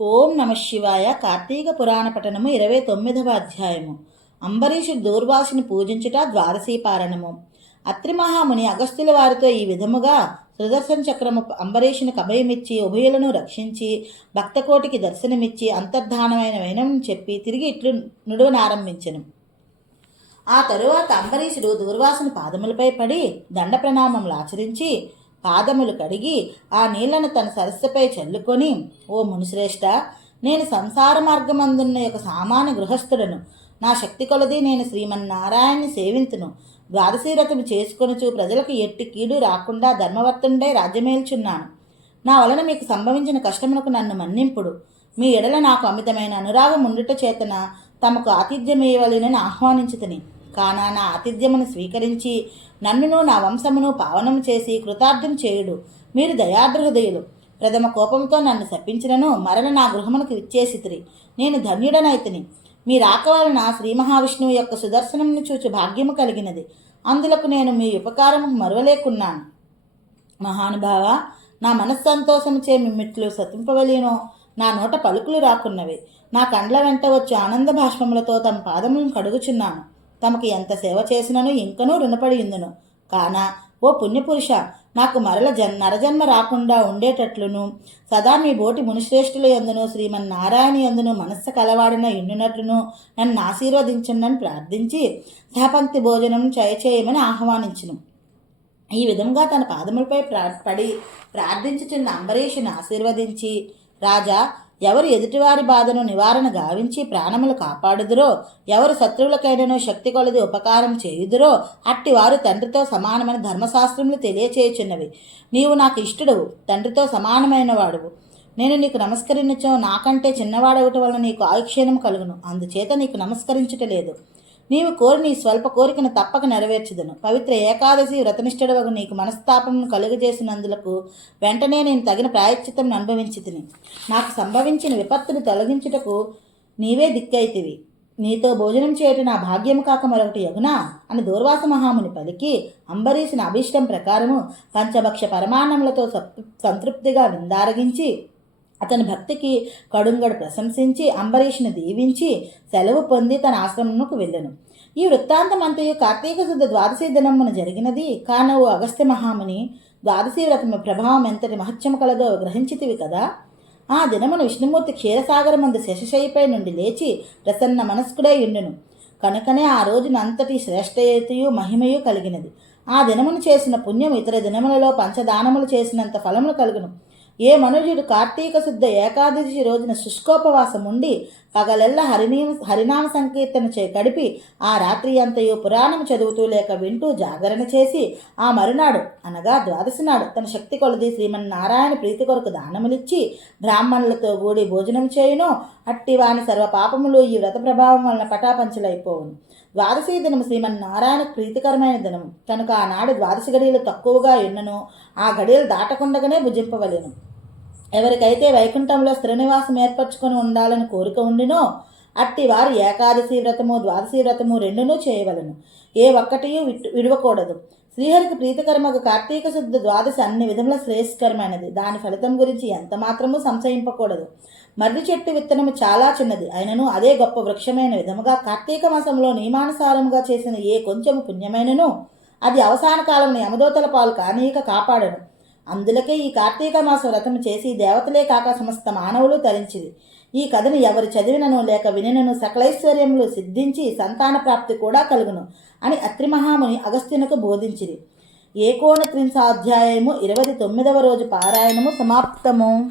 ఓం నమ శివాయ కార్తీక పురాణ పఠనము ఇరవై తొమ్మిదవ అధ్యాయము. అంబరీషుడు దూర్వాసుని పూజించుట ద్వారసీ పారణము అత్రి మహాముని వారితో ఈ విధముగా సుదర్శన చక్రము అంబరీషుని కభయమిచ్చి ఉభయులను రక్షించి భక్తకోటికి దర్శనమిచ్చి అంతర్ధానమైన వైనమని చెప్పి తిరిగి ఇట్లు నుడువనారంభించను ఆ తరువాత అంబరీషుడు దూర్వాసుని పాదములపై పడి దండ ప్రణామములు ఆచరించి పాదములు కడిగి ఆ నీళ్ళను తన సరస్సుపై చల్లుకొని ఓ మునిశ్రేష్ఠ నేను సంసార మార్గమందున్న యొక్క సామాన్య గృహస్థుడను. నా శక్తి కొలది నేను శ్రీమన్నారాయణ్ణి సేవింతును. ద్వాదశీరథము చేసుకొనుచు ప్రజలకు ఎట్టి కీడు రాకుండా ధర్మవర్తుండే రాజ్యమేల్చున్నాను. నా వలన మీకు సంభవించిన కష్టమునకు నన్ను మన్నింపుడు. మీ ఎడల నాకు అమితమైన అనురాగం ఉండుట చేతన తమకు ఆతిథ్యమేయవలెనని ఆహ్వానించుతని. కానా నా ఆతిథ్యమును స్వీకరించి నన్నును నా వంశమును పావనం చేసి కృతార్థం చేయుడు. మీరు దయాదృహృదయులు ప్రథమ కోపంతో నన్ను శపించినను మరణ నా గృహమునకు ఇచ్చేసితిరి నేను ధన్యుడనైతిని. మీ రాక వలన శ్రీ మహావిష్ణువు యొక్క సుదర్శనమును చూచి భాగ్యము కలిగినది. అందులకు నేను మీ ఉపకారము మరువలేకున్నాను. మహానుభావ నా మనస్సంతోషము చే మిమ్మిట్లు సతింపవలేనో నా నోట పలుకులు రాకున్నవి. నా కండ్ల వెంట వచ్చి ఆనంద భాష్మములతో తమ పాదములను కడుగుచున్నాను. తమకు ఎంత సేవ చేసినను ఇంకనూ రుణపడి ఉందును కానా ఓ పుణ్యపురుష నాకు మరల జన్ నరజన్మ రాకుండా ఉండేటట్లును. సదా మీ బోటి మునిశ్రేష్ఠుల ఎందును శ్రీమన్నారాయణ ఎందును మనస్సు కలవాడిన ఎండునట్లును నన్ను ఆశీర్వదించండి ప్రార్థించి సహపంక్తి భోజనం చేయమని ఆహ్వానించును. ఈ విధంగా తన పాదములపై ప్రా పడి ప్రార్థించుచున్న అంబరీషుని ఆశీర్వదించి రాజా ఎవరు ఎదుటివారి బాధను నివారణ గావించి ప్రాణములు కాపాడుదురో ఎవరు శత్రువులకైనను శక్తి కొలది ఉపకారం చేయుదురో అట్టి వారు తండ్రితో సమానమైన ధర్మశాస్త్రములు తెలియచేయుచున్నవి. నీవు నాకు ఇష్టడువు తండ్రితో సమానమైన వాడువు నేను నీకు నమస్కరించో నాకంటే చిన్నవాడవటం వలన నీకు ఆయుక్షేణం కలుగును. అందుచేత నీకు నమస్కరించటలేదు నీవు కోరి నీ స్వల్ప కోరికను తప్పక నెరవేర్చుదును. పవిత్ర ఏకాదశి వ్రతనిష్టడవగు నీకు మనస్తాపమును కలుగజేసినందులకు వెంటనే నేను తగిన ప్రాయశ్చిత్తం అనుభవించి తిని నాకు సంభవించిన విపత్తును తొలగించుటకు నీవే దిక్కైతివి నీతో భోజనం చేయట నా భాగ్యము కాక మరొకటి యగునా అని దూర్వాస మహాముని పలికి అంబరీషుని అభీష్టం ప్రకారము పంచభక్ష పరమాన్నములతో సంతృప్తిగా విందారగించి అతని భక్తికి కడుంగడు ప్రశంసించి అంబరీష్ను దీవించి సెలవు పొంది తన ఆశ్రమంకు వెళ్ళను. ఈ వృత్తాంతమంతయు కార్తీక శుద్ధ ద్వాదశి దినమున జరిగినది. కానవు అగస్త్య మహాముని ద్వాదశి వ్రతము ప్రభావం ఎంతటి మహత్యము కలదో గ్రహించితివి కదా. ఆ దినమున విష్ణుమూర్తి క్షీరసాగరమందు శశశయిపై నుండి లేచి ప్రసన్న మనస్కుడై ఉండును. కనుకనే ఆ రోజున అంతటి శ్రేష్టయతయు మహిమయు కలిగినది. ఆ దినమును చేసిన పుణ్యం ఇతర దినములలో పంచదానములు చేసినంత ఫలములు కలుగును. ఏ మనుజుడు కార్తీక శుద్ధ ఏకాదశి రోజున శుష్కోపవాసం ఉండి పగలెల్ల హరినీమ హరినామ సంకీర్తన చే గడిపి ఆ రాత్రి అంతయు పురాణం చదువుతూ లేక వింటూ జాగరణ చేసి ఆ మరునాడు అనగా ద్వాదశి నాడు తన శక్తి కొలది శ్రీమన్నారాయణ ప్రీతి కొరకు దానములిచ్చి బ్రాహ్మణులతో కూడి భోజనం చేయును. అట్టి వాని సర్వ పాపములు ఈ వ్రత ప్రభావం వలన పటాపంచలైపోవును. ద్వాదశి దినం శ్రీమన్నారాయణ ప్రీతికరమైన దినము. కనుక ఆనాడు ద్వాదశి గడియలు తక్కువగా ఎన్నను. ఆ గడియలు దాటకుండగానే భుజింపవలెను. ఎవరికైతే వైకుంఠంలో శ్రీనివాసం ఏర్పరచుకొని ఉండాలని కోరిక ఉండినో అట్టి వారు ఏకాదశి వ్రతము ద్వాదశి వ్రతము రెండునూ చేయవలను. ఏ ఒక్కటి విడవకూడదు. శ్రీహరికి ప్రీతికరమగు కార్తీక శుద్ధ ద్వాదశి అన్ని విధముల శ్రేయస్కరమైనది. దాని ఫలితం గురించి ఎంత మాత్రమూ సంశయింపకూడదు. మర్రి చెట్టు విత్తనము చాలా చిన్నది. అయినను అదే గొప్ప వృక్షమైన విధముగా కార్తీక మాసంలో నియమానుసారముగా చేసిన ఏ కొంచెము పుణ్యమైనను అది అవసాన కాలంలో యమదోతల పాలు కానీక కాపాడను. అందులకే ఈ కార్తీక మాసం వ్రతం చేసి దేవతలే కాక సమస్త మానవులు తరించింది ఈ కథను ఎవరు చదివినను లేక వినినను సకలైశ్వర్యములు సిద్ధించి సంతాన ప్రాప్తి కూడా కలుగును అని అత్రిమహాముని అగస్త్యునకు బోధించిరి. ఏకోన త్రింశాధ్యాయము ఇరవై తొమ్మిదవ రోజు పారాయణము సమాప్తము.